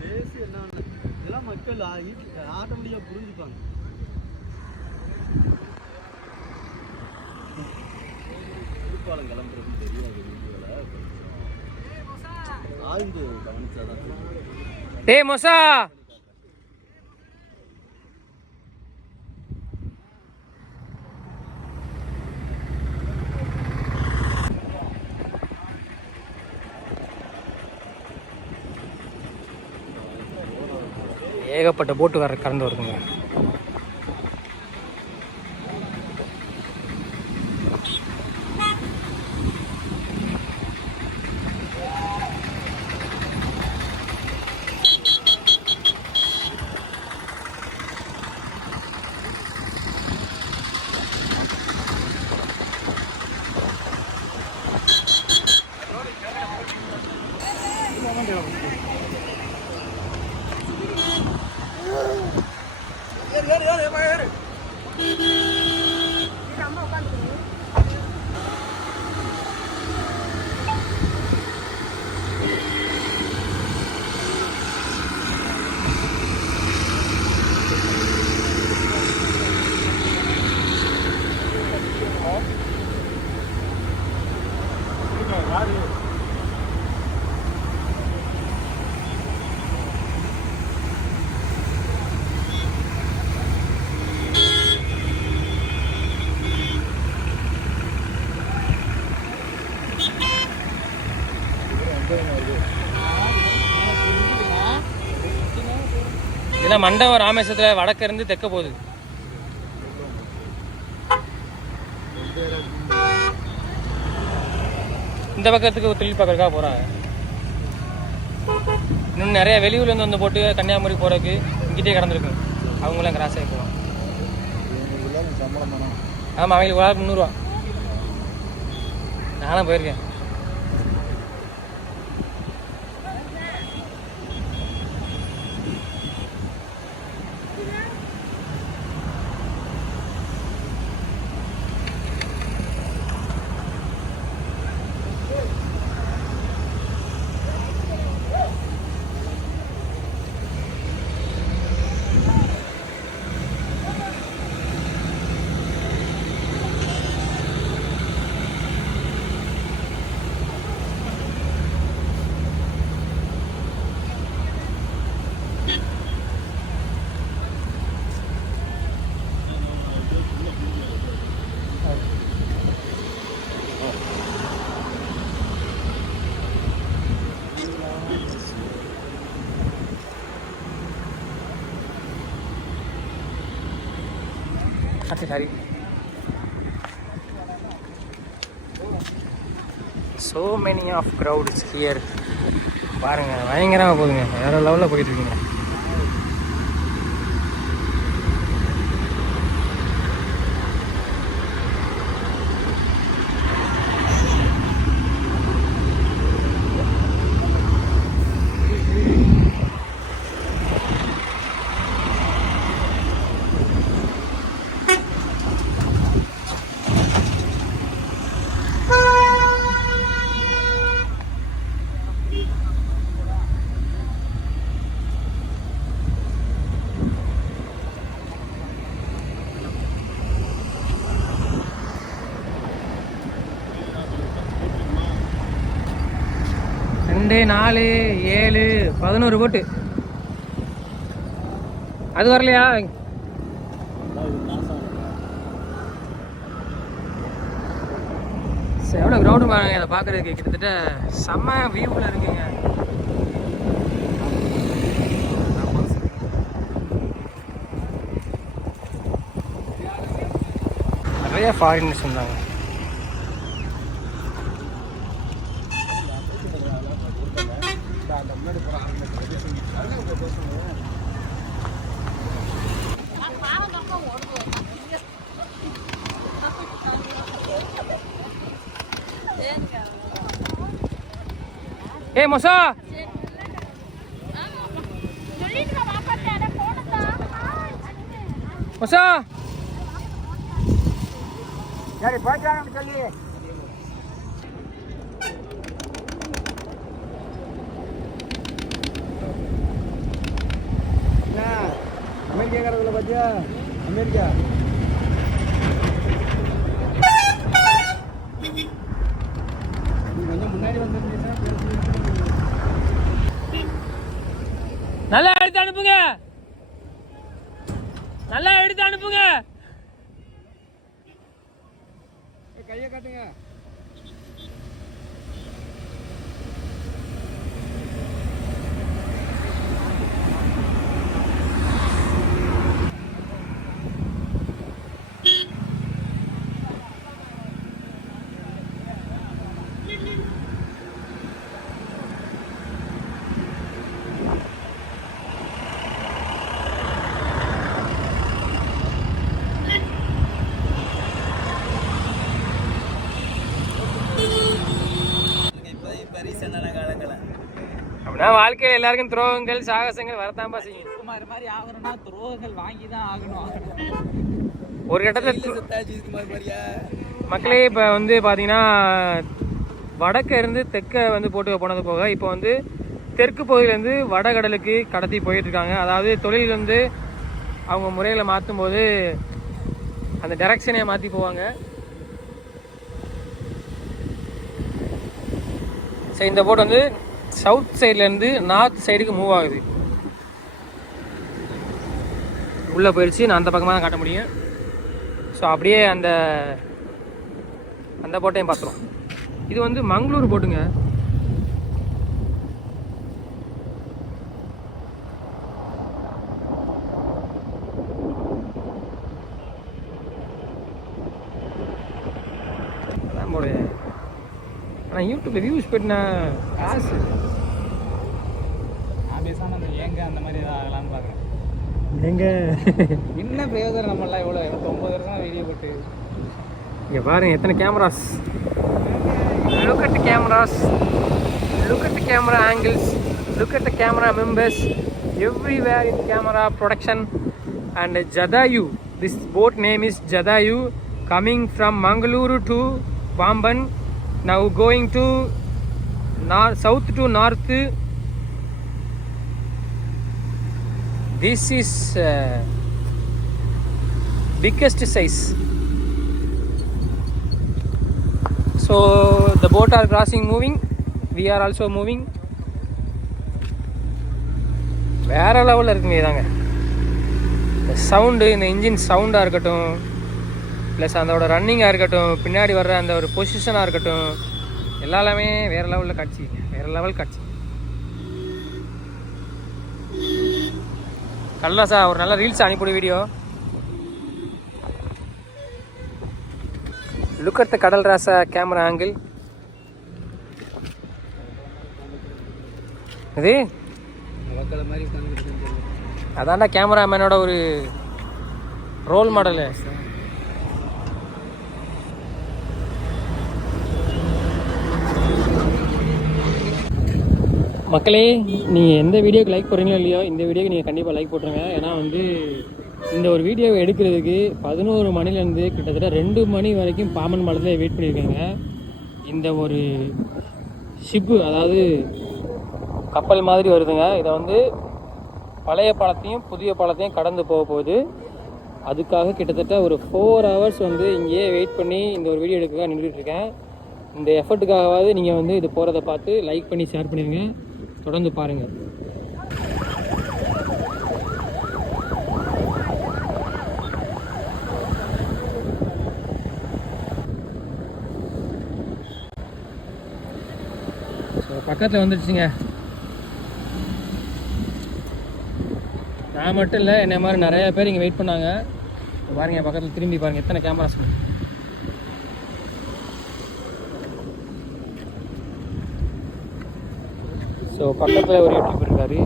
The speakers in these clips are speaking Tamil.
பேசி என்ன இதெல்லாம் மக்கள் ஆட்டோமேட்டிக்காக புரிஞ்சுப்பாங்க திருப்பாலம் கிளம்புறது தெரியாது வீடியோவில் ஆழ்ந்து கவனிச்சாதான் டேய் மொசா! ஏகப்பட்ட போட்டு வர கறந்து வருதுங்க. ஏறு ஏறு ஏமா ஏறு அம்மா உட்காந்து Thank you. இதெல்லாம் மண்டபம் ராமேஸ்வரத்தில் வடக்க இருந்து தெற்க போகுது. இந்த பக்கத்துக்கு தொழில் பார்க்கறதுக்காக போகிறாங்க இன்னும் நிறைய வெளியூர்ல இருந்து வந்து போட்டு கன்னியாகுமரி போகிறதுக்கு இங்கிட்டே கடந்திருக்கு அவங்களாம் கிராஸ் ஆகி போவாங்க இவங்களுக்கு சம்பளம் தானே ஆமாம் அவங்களுக்கு ஒரு முந்நூறுரூவா நானும் போயிருக்கேன். আছে sorry. So many of crowds here பாருங்க பயங்கரமாக போகுதுங்க. வேற லெவலில் போயிட்டு ரெண்டு நாலு ஏழு பதினோரு போட்டு அது வரலையா? சரி, எவ்வளோ க்ரௌடு பாருங்க அதை பார்க்குறதுக்கு கிட்டத்தட்ட செம்ம வியூவில் இருக்குங்க. நிறைய ஃபாரினர்ஸ் இருந்தாங்க. Eh, Mosa. Mosa. Jadi pacaran sekali. Nah, Amerika kalau baca, Amerika. அனுப்புங்க. நல்லா எடுத்து அனுப்புங்க. கையை காட்டுங்க. அப்படின்னா வாழ்க்கையில் எல்லாருக்கும் துரோகங்கள் சாகசங்கள் வரத்தாம்பா செய்யும். குமார் மாதிரி ஆகணும்னா துரோகங்கள் வாங்கி தான் ஆகணும். ஒரு கட்டத்தில் மக்களே இப்போ வந்து பார்த்தீங்கன்னா வடக்க இருந்து தெற்க வந்து போட்டு போனது போக இப்போ வந்து தெற்கு பகுதியிலேருந்து வடகடலுக்கு கடத்தி போயிட்டு இருக்காங்க. அதாவது தொழில் வந்து அவங்க முறையில் மாற்றும் போது அந்த டைரக்ஷனை மாற்றி போவாங்க. ஸோ இந்த போட் வந்து சவுத் சைட்லேருந்து நார்த் சைடுக்கு மூவ் ஆகுது. உள்ளே போயிடுச்சு நான் அந்த பக்கமாக தான் காட்ட முடியும். ஸோ அப்படியே அந்த அந்த போட்டையும் பார்த்துரும். இது வந்து மங்களூர் போட்டுங்க ஆனால் யூடியூப்பில் வியூஸ் போயிட்டுனா காசு. பேசாம அந்த மாதிரி ஏதாவது ஆகலாம்னு பார்க்குறேன் எங்க? என்ன பிரயோஜனம் நம்மளாம் எவ்வளோ ஒம்பது வருஷம் வீடியோ போட்டு. இங்கே பாருங்க எத்தனை cameras look at cameras look at camera angles look at camera members everywhere in camera production and Jatayu this boat name is Jatayu coming from Mangaluru to Pamban now going to north south to north this is uh, biggest size so the boat are crossing moving we are also moving வேற லெவலில் இருக்குங்க இதாங்க. இந்த சவுண்டு இந்த இன்ஜின் சவுண்டாக இருக்கட்டும் ப்ளஸ் அதோட ரன்னிங்காக இருக்கட்டும் பின்னாடி வர்ற அந்த ஒரு பொசிஷனாக இருக்கட்டும் எல்லாமே வேற லெவலில் காட்சி. வேற லெவல் காட்சி. கல்லாசா ஒரு நல்ல ரீல்ஸ் அனுப்பிவிடு வீடியோ லுக் அட் த கடல் ராசா கேமரா ஆங்கிள் இது? அதான்டா கேமராமேனோட ஒரு ரோல் மாடலு மக்களே நீங்கள் எந்த வீடியோக்கு லைக் போடுறீங்களோ இல்லையோ இந்த வீடியோக்கு நீங்கள் கண்டிப்பாக லைக் போட்டுருங்க. ஏன்னா வந்து இந்த ஒரு வீடியோவை எடுக்கிறதுக்கு பதினோரு மணிலேருந்து கிட்டத்தட்ட ரெண்டு மணி வரைக்கும் பாமன் மலத்தில் வெயிட் பண்ணியிருக்கேங்க இந்த ஒரு ஷிப்பு அதாவது கப்பல் மாதிரி வருதுங்க. இதை வந்து பழைய பாலத்தையும் புதிய பாலத்தையும் கடந்து போக போகுது. அதுக்காக கிட்டத்தட்ட ஒரு ஃபோர் ஹவர்ஸ் வந்து இங்கேயே வெயிட் பண்ணி இந்த ஒரு வீடியோ எடுக்க நின்றுட்டுருக்கேன் இந்த எஃபர்ட்டுக்காகவாவது நீங்கள் வந்து இது போகிறத பார்த்து லைக் பண்ணி ஷேர் பண்ணிடுங்க தொடர்ந்து பாருங்கள் ஸோ பக்கத்தில் வந்துடுச்சுங்க நான் மட்டும் இல்லை என்னை மாதிரி நிறைய பேர் இங்கே வெயிட் பண்ணாங்க. பாருங்கள் பாருங்க பக்கத்தில் திரும்பி பாருங்கள் எத்தனை கேமராஸ் பக்கத்தில் ஒரு யூடியூபர் இருக்காரு.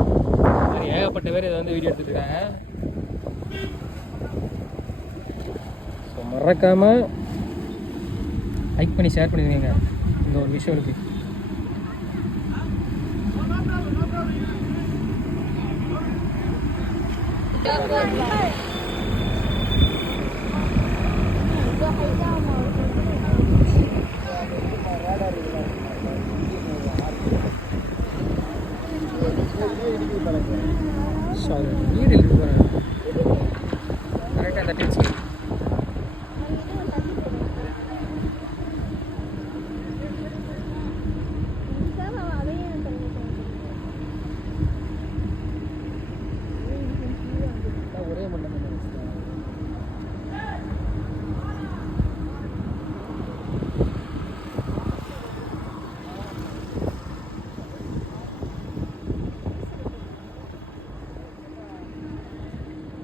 மாதிரி ஏகப்பட்ட பேர் இதை வந்து வீடியோ எடுத்துருக்காங்க இருக்காங்க ஸோ மறக்காமல் லைக் பண்ணி ஷேர் பண்ணிடுவீங்க இந்த ஒரு விஷயம் இருக்குது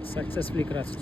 successfully crashed.